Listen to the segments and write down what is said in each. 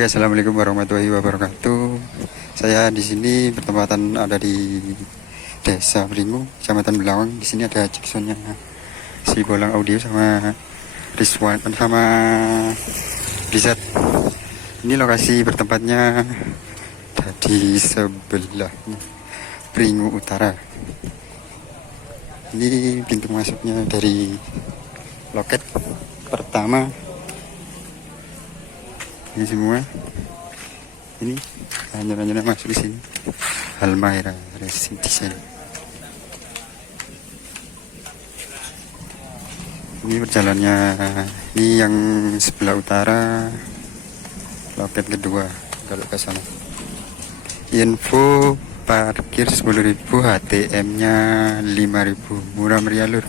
Oke, assalamualaikum warahmatullahi wabarakatuh. Saya di sini bertempatan ada di Desa Pringu, Kecamatan Belawang. Di sini ada Jacksonnya si Bolang Audio sama Rizwan sama Blizzard. Ini lokasi bertempatnya di sebelah Pringu Utara. Ini pintu masuknya dari loket pertama. Ini semua ini hanya masuk di sini. Halmaira Racing Design. Ini perjalannya, ini yang sebelah utara, loket kedua. Kalau ke sana info parkir 10.000, HTM nya 5.000, murah meriah lur.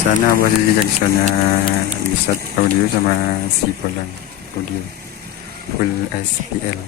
Sana posisi Jacksonnya Blizzard Audio sama si Bolang Audio full SPL.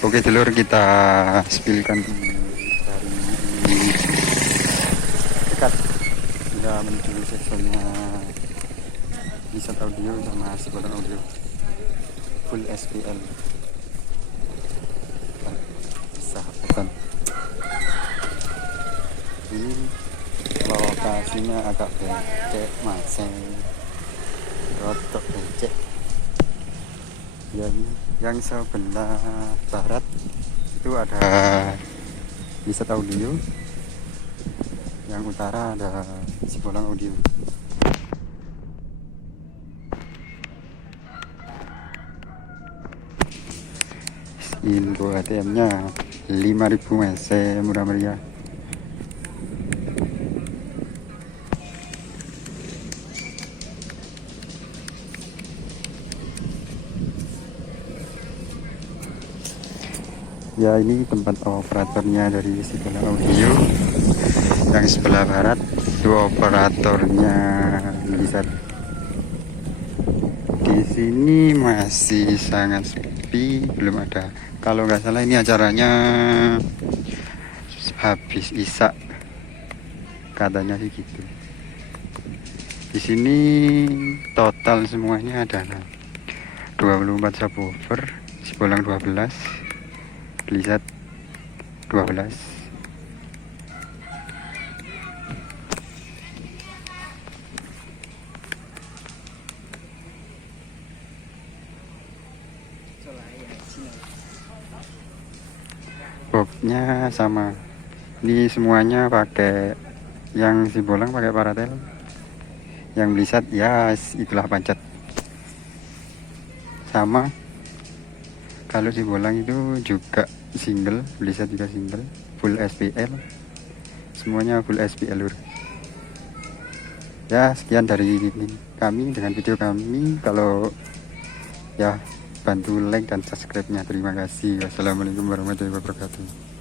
Oke telur, kita spilkan dari dekat sudah menuju seksionnya Blizzard Audio sama si Bolang Audio full SPL. Sahabatan ini lokasinya agak becek, macet, rotok becek. Yang sebelah barat itu ada Blizzard Audio, yang utara ada si Bolang Audio. Info ATM nya 5.000 masih murah meriah. Ya, ini tempat operatornya dari si Bolang Audio. Yang sebelah barat itu operatornya Blizzard. Di sini masih sangat sepi, belum ada. Kalau nggak salah ini acaranya habis Isya, katanya sih gitu. Di sini total semuanya ada 24 subwoofer, si Bolang 12, Blizzard 12. Boxnya sama. Ini semuanya pakai, yang si Bolang pakai Paratel, yang Blizzard ya itulah pancat sama. Kalau si Bolang itu juga single, Blizzard juga single, full SPL, semuanya full SPL lur. Ya, sekian dari kami dengan video kami. Kalau ya, bantu like dan subscribe nya. Terima kasih. Wassalamualaikum warahmatullahi wabarakatuh.